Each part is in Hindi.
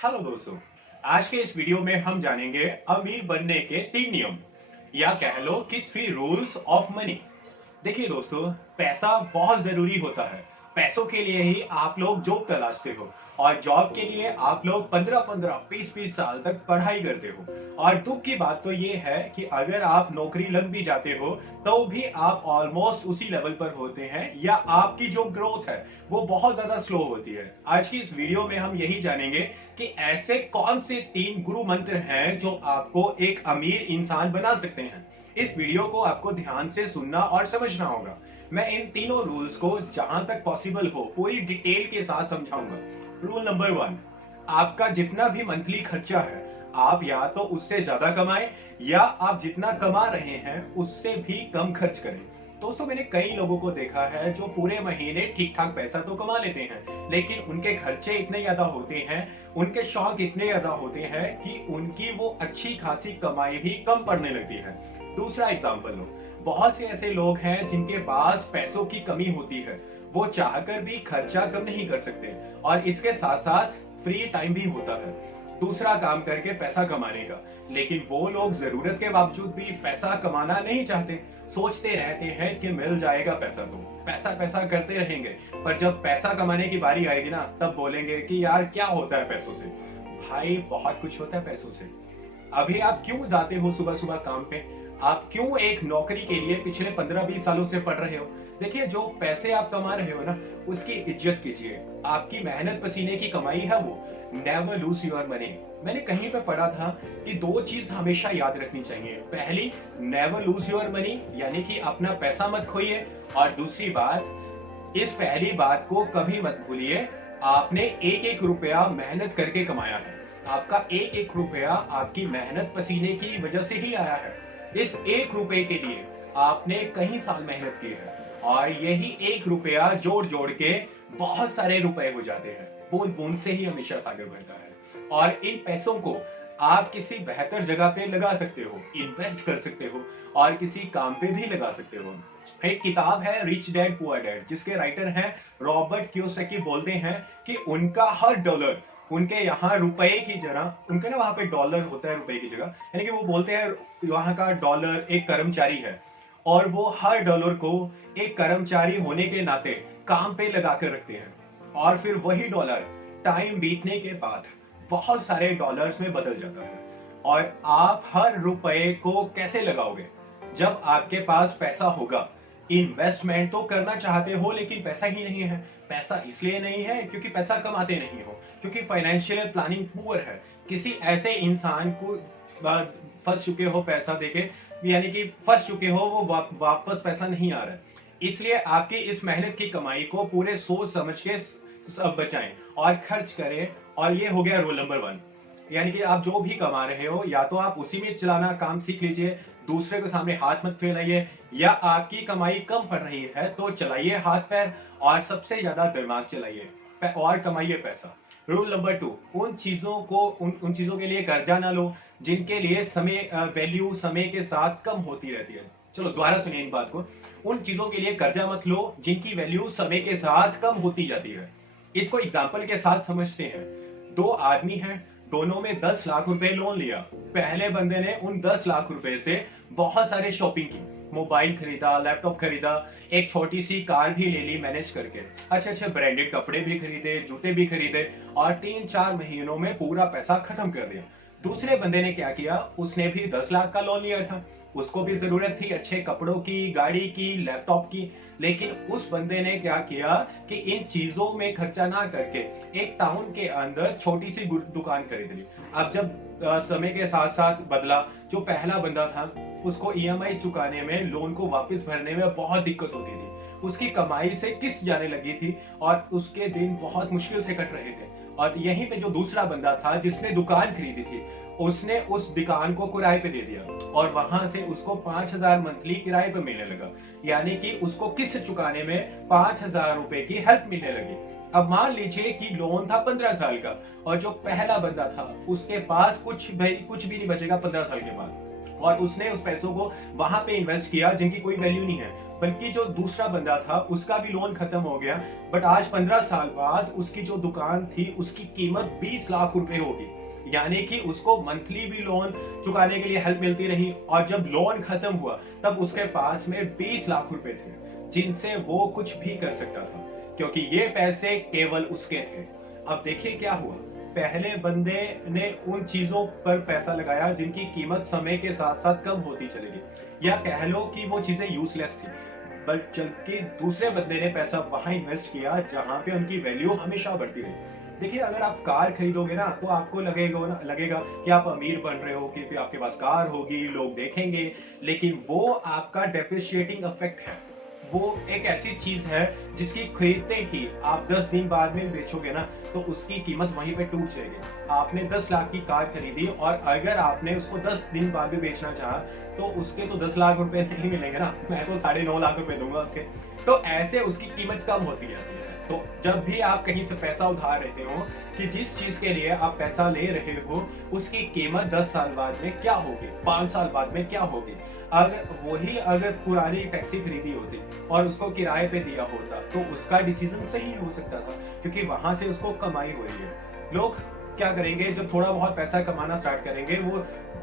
हेलो दोस्तों। आज के इस वीडियो में हम जानेंगे अमीर बनने के 3 नियम या कह लो कि 3 रूल्स ऑफ मनी। देखिए दोस्तों, पैसा बहुत जरूरी होता है। पैसों के लिए ही आप लोग जॉब तलाशते हो और जॉब के लिए आप लोग 15-15 20-20 साल तक पढ़ाई करते हो। और दुख की बात तो ये है कि अगर आप नौकरी लग भी जाते हो तो भी आप ऑलमोस्ट उसी लेवल पर होते हैं या आपकी जो ग्रोथ है वो बहुत ज्यादा स्लो होती है। आज की इस वीडियो में हम यही जानेंगे कि ऐसे कौन से 3 गुरु मंत्र हैं जो आपको एक अमीर इंसान बना सकते हैं। इस वीडियो को आपको ध्यान से सुनना और समझना होगा। मैं इन तीनों रूल्स को जहां तक पॉसिबल हो पूरी डिटेल के साथ समझाऊंगा। रूल नंबर 1, आपका जितना भी मंथली खर्चा है आप या तो उससे ज्यादा कमाएं या आप जितना कमा रहे हैं उससे भी कम खर्च करें। दोस्तों, मैंने कई लोगों को देखा है जो पूरे महीने ठीक ठाक पैसा तो कमा लेते हैं लेकिन उनके खर्चे इतने ज्यादा होते हैं, उनके शौक इतने ज्यादा होते हैं कि उनकी वो अच्छी खासी कमाई भी कम पड़ने लगती है। दूसरा एग्जाम्पल लो, बहुत से ऐसे लोग हैं जिनके पास पैसों की कमी होती है, वो चाहकर भी खर्चा कम नहीं कर सकते और इसके साथ साथ फ्री टाइम भी होता है दूसरा काम करके पैसा कमाने का, लेकिन वो लोग जरूरत के बावजूद भी पैसा कमाना नहीं चाहते। सोचते रहते हैं कि मिल जाएगा पैसा, तो पैसा पैसा करते रहेंगे, पर जब पैसा कमाने की बारी आएगी ना तब बोलेंगे कि यार क्या होता है पैसों से। भाई बहुत कुछ होता है पैसों से। अभी आप क्यों जाते हो सुबह सुबह काम पे? आप क्यों एक नौकरी के लिए पिछले 15-20 सालों से पढ़ रहे हो? देखिए, जो पैसे आप कमा रहे हो ना उसकी इज्जत कीजिए। आपकी मेहनत पसीने की कमाई है वो। Never lose your money. मैंने कहीं पे पढ़ा था कि 2 चीज हमेशा याद रखनी चाहिए। पहली, नेवर लूज योर मनी, यानी कि अपना पैसा मत खोइए। और दूसरी बात, इस पहली बात को कभी मत भूलिए, आपने एक एक रुपया मेहनत करके कमाया है। आपका एक एक रुपया आपकी मेहनत पसीने की वजह से ही आया है। इस 1 रुपए के लिए आपने कई साल मेहनत की है और यही 1 रुपया जोड़ जोड़ के बहुत सारे रुपए हो जाते हैं। बूंद बूंद से ही हमेशा सागर भरता है। और इन पैसों को आप किसी बेहतर जगह पे लगा सकते हो, इन्वेस्ट कर सकते हो और किसी काम पे भी लगा सकते हो। एक किताब है रिच डैड पुअर डैड, जिसके राइटर हैं रॉबर्ट कियोसाकी। बोलते हैं कि उनका हर डॉलर, उनके यहाँ रुपए की जगह, उनके ना वहां पे डॉलर होता है रुपए की जगह, यानी कि वो बोलते हैं वहां का डॉलर एक कर्मचारी है और वो हर डॉलर को एक कर्मचारी होने के नाते काम पे लगा कर रखते हैं और फिर वही डॉलर टाइम बीतने के बाद बहुत सारे डॉलर्स में बदल जाता है। और आप हर रुपए को कैसे लगाओगे? जब आपके पास पैसा होगा, इन्वेस्टमेंट तो करना चाहते हो लेकिन पैसा ही नहीं है। पैसा इसलिए नहीं है क्योंकि पैसा कमाते नहीं हो, क्योंकि फाइनेंशियल प्लानिंग पुअर है। किसी ऐसे इंसान को फंस चुके हो पैसा देके, यानी कि फंस चुके हो, वो वापस पैसा नहीं आ रहा है। इसलिए आपकी इस मेहनत की कमाई को पूरे सोच समझ के सब बचाएं और खर्च करें। और ये हो गया रूल नंबर 1, यानी कि आप जो भी कमा रहे हो या तो आप उसी में चलाना काम सीख लीजिए, दूसरे के सामने हाथ मत फैलाइए, या आपकी कमाई कम पड़ रही है तो चलाइए हाथ पैर और सबसे ज्यादा दिमाग चलाइए और कमाइए पैसा। रूल नंबर 2, उन चीजों को उन चीजों के लिए कर्जा ना लो जिनके लिए समय वैल्यू समय के साथ कम होती रहती है। चलो दोबारा सुनिए इन बात को। उन चीजों के लिए कर्जा मत लो जिनकी वैल्यू समय के साथ कम होती जाती है। इसको एग्जाम्पल के साथ समझते हैं। 2 आदमी हैं, दोनों में 10 लाख रुपए लोन लिया। पहले बंदे ने उन 10 लाख रुपए से बहुत सारे शॉपिंग की, मोबाइल खरीदा, लैपटॉप खरीदा, एक छोटी सी कार भी ले ली मैनेज करके, अच्छे अच्छे ब्रांडेड कपड़े भी खरीदे, जूते भी खरीदे और 3-4 महीनों में पूरा पैसा खत्म कर दिया। दूसरे बंदे ने क्या किया, उसने भी 10 लाख का लोन लिया था, उसको भी जरूरत थी अच्छे कपड़ों की, गाड़ी की, लैपटॉप की, लेकिन उस बंदे ने क्या किया कि इन चीजों में खर्चा ना करके एक टाउन के अंदर छोटी सी दुकान खरीद ली। अब जब समय के साथ साथ बदला, जो पहला बंदा था उसको ईएमआई चुकाने में, लोन को वापस भरने में बहुत दिक्कत होती थी, उसकी कमाई से किस्त जाने लगी थी और उसके दिन बहुत मुश्किल से कट रहे थे। और यहीं पे जो दूसरा बंदा था जिसने दुकान खरीदी थी, उसने उस दुकान को किराए पे दे दिया और वहां से उसको 5,000 मंथली किराए पे मिलने लगा, यानी कि उसको किस्त चुकाने में 5,000 रुपए की हेल्प मिलने लगी। अब मान लीजिए कि लोन था 15 साल का और जो पहला बंदा था उसके पास कुछ भी नहीं बचेगा 15 साल के बाद, और उसने उस पैसों को वहां पे इन्वेस्ट किया जिनकी कोई वैल्यू नहीं है। बल्कि जो दूसरा बंदा था उसका भी लोन खत्म हो गया, बट आज 15 साल बाद उसकी जो दुकान थी उसकी कीमत 20 लाख रुपए होगी। यानी कि उसको मंथली भी लोन चुकाने के लिए हेल्प मिलती रही, और जब लोन खत्म हुआ तब उसके पास में 20 लाख रुपए थे जिनसे वो कुछ भी कर सकता था, क्योंकि ये पैसे केवल उसके थे। अब देखिए क्या हुआ, पहले बंदे ने उन चीजों पर पैसा लगाया जिनकी कीमत समय के साथ साथ कम होती चली गई, या कह लो कि वो चीजें यूजलेस थी, बट जबकि दूसरे बंदे ने पैसा वहां इन्वेस्ट किया जहां पे उनकी वैल्यू हमेशा बढ़ती रही। देखिए, अगर आप कार खरीदोगे ना तो आपको लगेगा कि आप अमीर बन रहे हो, क्योंकि आपके पास कार होगी, लोग देखेंगे, लेकिन वो आपका डेप्रिशिएटिंग इफेक्ट है। वो एक ऐसी चीज है जिसकी खरीदते ही आप 10 दिन बाद में बेचोगे ना तो उसकी कीमत वहीं पे टूट जाएगी। आपने 10 लाख की कार खरीदी और अगर आपने उसको 10 दिन बाद भी बेचना चाहा तो उसके तो 10 लाख रुपए नहीं मिलेंगे ना, मैं तो 9.5 लाख रुपए दूंगा उसके। तो ऐसे उसकी कीमत कम होती जाती है। तो जब भी आप कहीं से पैसा उधार रहे हो, कि जिस चीज के लिए आप पैसा ले रहे हो उसकी कीमत 10 साल बाद में क्या होगी, 5 साल बाद में क्या होगी। अगर पुरानी टैक्सी खरीदी होती और उसको किराए पे दिया होता तो उसका डिसीजन सही हो सकता था, क्योंकि वहां से उसको कमाई हो रही है। लोग क्या करेंगे, जब थोड़ा बहुत पैसा कमाना स्टार्ट करेंगे वो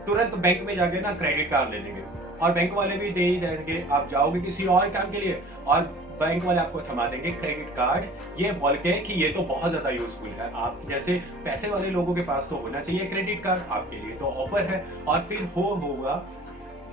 तुरंत बैंक में जाके ना क्रेडिट कार्ड ले लेंगे, और बैंक वाले भी दे ही देंगे। आप जाओगे किसी और काम के लिए और बैंक वाले आपको थमा देंगे क्रेडिट कार्ड, ये बोल के कि ये तो बहुत ज्यादा यूजफुल है, आप जैसे पैसे वाले लोगों के पास तो होना चाहिए क्रेडिट कार्ड, आपके लिए तो ऑफर है। और फिर होगा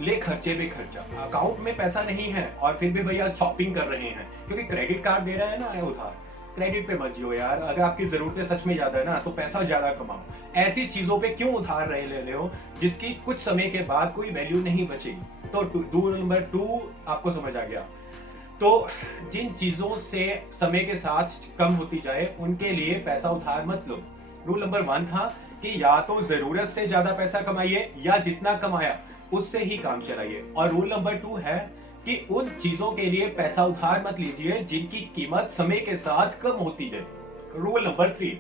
ले खर्चे पे खर्चा, अकाउंट में पैसा नहीं है और फिर भी भैया शॉपिंग कर रहे हैं क्योंकि क्रेडिट कार्ड दे रहा है ना उधार। क्रेडिट पे मत जियो यार, अगर आपकी जरूरतें सच में ज्यादा है ना तो पैसा ज्यादा कमाओ। ऐसी चीजों पे क्यों उधार ले रहे हो जिसकी कुछ समय के बाद कोई वैल्यू नहीं बचेगी। तो रूल नंबर 2 आपको समझ आ गया। तो जिन चीजों से समय के साथ कम होती जाए उनके लिए पैसा उधार मत लो। रूल नंबर 1 था कि या तो जरूरत से ज्यादा पैसा कमाइए या जितना कमाया उससे ही काम चलाइए। और रूल नंबर 2 है कि उन चीजों के लिए पैसा उधार मत लीजिए जिनकी कीमत समय के साथ कम होती जाए। रूल नंबर 3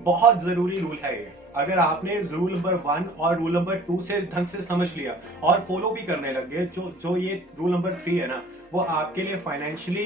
बहुत जरूरी रूल है ये। अगर आपने रूल नंबर 1 और रूल नंबर 2 से ढंग से समझ लिया और फॉलो भी करने लग गए, जो ये रूल नंबर 3 है ना वो आपके लिए फाइनेंशियली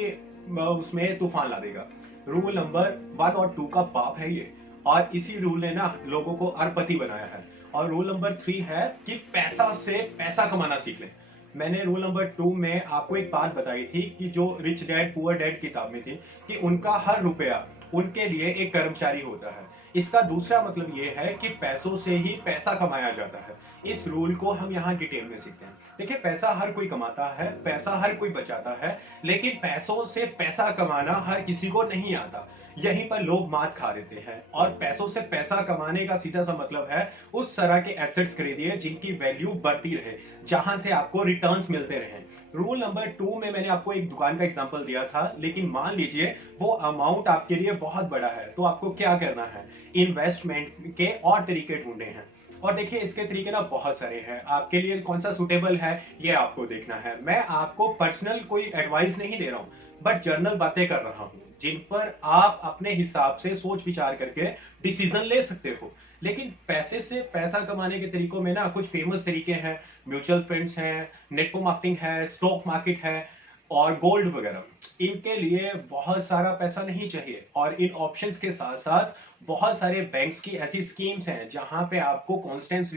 उसमें तूफान ला देगा। रूल नंबर 1 और 2 का बाप है ये, और इसी रूल ने ना लोगों को अरबपति बनाया है। और रूल नंबर 3 है कि पैसा से पैसा कमाना सीख ले। मैंने रूल नंबर 2 में आपको एक बात बताई थी कि जो रिच डैड पुअर डैड किताब में थी कि उनका हर रुपया उनके लिए एक कर्मचारी होता है। इसका दूसरा मतलब ये है कि पैसों से ही पैसा कमाया जाता है। इस रूल को हम यहाँ डिटेल में सीखते हैं। देखिए, पैसा हर कोई कमाता है, पैसा हर कोई बचाता है, लेकिन पैसों से पैसा कमाना हर किसी को नहीं आता। यहीं पर लोग मात खा देते हैं। और पैसों से पैसा कमाने का सीधा सा मतलब है उस तरह के एसेट्स खरीदिए जिनकी वैल्यू बढ़ती रहे, जहां से आपको रिटर्न्स मिलते रहे। रूल नंबर 2 में मैंने आपको एक दुकान का एग्जांपल दिया था, लेकिन मान लीजिए वो अमाउंट आपके लिए बहुत बड़ा है, तो आपको क्या करना है, इन्वेस्टमेंट के और तरीके ढूंढने हैं। और देखिए, इसके तरीके ना बहुत सारे हैं, आपके लिए कौन सा सुटेबल है ये आपको देखना है। मैं आपको पर्सनल कोई एडवाइस नहीं दे रहा हूं, बट जर्नल बातें कर रहा हूं जिन पर आप अपने हिसाब से सोच विचार करके डिसीजन ले सकते हो। लेकिन पैसे से पैसा कमाने के तरीकों में ना कुछ फेमस तरीके हैं, म्यूचुअल फंड्स हैं, नेटवर्क मार्केटिंग है, स्टॉक मार्केट है और गोल्ड वगैरह। इनके लिए बहुत सारा पैसा नहीं चाहिए, और इन ऑप्शंस के साथ साथ बहुत सारे बैंक्स की ऐसी स्कीम्स हैं जहां पे आपको कांस्टेंट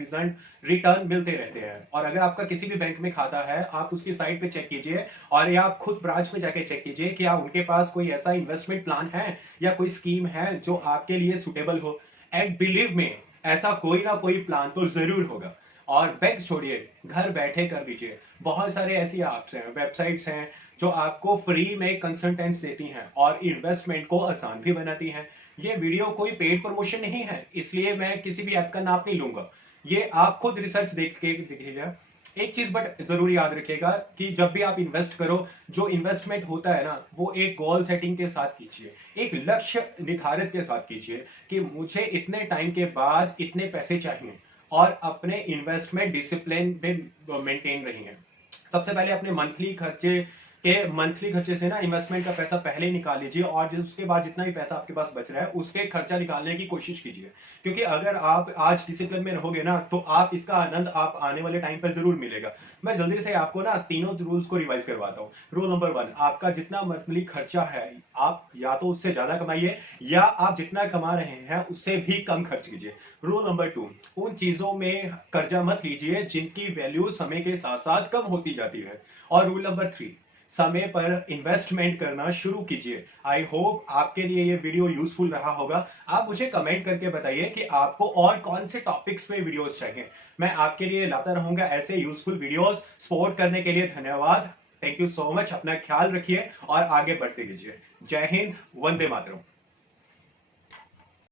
रिटर्न मिलते रहते हैं। और अगर आपका किसी भी बैंक में खाता है, आप उसकी साइट पे चेक कीजिए, और या आप खुद ब्रांच में जाके चेक कीजिए कि आप उनके पास कोई ऐसा इन्वेस्टमेंट प्लान है या कोई स्कीम है जो आपके लिए सुटेबल हो। एंड बिलीव में ऐसा कोई ना कोई प्लान तो जरूर होगा। और बैंक छोड़िए, घर बैठे कर दीजिए। बहुत सारे ऐसी ऐप्स हैं, वेबसाइट्स हैं जो आपको फ्री में कंसल्टेंस देती हैं और इन्वेस्टमेंट को आसान भी बनाती हैं। ये वीडियो कोई पेड प्रमोशन नहीं है, इसलिए मैं किसी भी ऐप का नाम नहीं लूंगा। ये आप खुद रिसर्च देख के देखिएगा। एक चीज बट जरूर याद रखिएगा कि जब भी आप इन्वेस्ट करो, जो इन्वेस्टमेंट होता है ना वो एक गोल सेटिंग के साथ कीजिए, एक लक्ष्य निर्धारित के साथ कीजिए कि मुझे इतने टाइम के बाद इतने पैसे चाहिए, और अपने इन्वेस्टमेंट डिसिप्लिन में मेंटेन रहिए। सबसे पहले अपने मंथली खर्चे कि मंथली खर्चे से ना इन्वेस्टमेंट का पैसा पहले ही निकाल लीजिए और उसके बाद जितना भी पैसा आपके पास बच रहा है उसके खर्चा निकालने की कोशिश कीजिए। क्योंकि अगर आप आज डिसिप्लिन में रहोगे ना तो आप इसका आनंद आप आने वाले टाइम पर जरूर मिलेगा। मैं जल्दी से आपको ना तीनों रूल्स को रिवाइज करवाता हूँ। रूल नंबर 1, आपका जितना मंथली खर्चा है आप या तो उससे ज्यादा कमाइए या आप जितना कमा रहे हैं उससे भी कम खर्च कीजिए। रूल नंबर 2, उन चीजों में कर्जा मत लीजिए जिनकी वैल्यू समय के साथ साथ कम होती जाती है। और रूल नंबर 3, समय पर इन्वेस्टमेंट करना शुरू कीजिए। आई होप आपके लिए ये वीडियो यूजफुल रहा होगा। आप मुझे कमेंट करके बताइए कि आपको और कौन से टॉपिक्स पे वीडियोस चाहिए। मैं आपके लिए लाता रहूंगा ऐसे यूजफुल वीडियोस। सपोर्ट करने के लिए धन्यवाद। Thank you so much. अपना ख्याल रखिए और आगे बढ़ते कीजिए। जय हिंद, वंदे मातरम।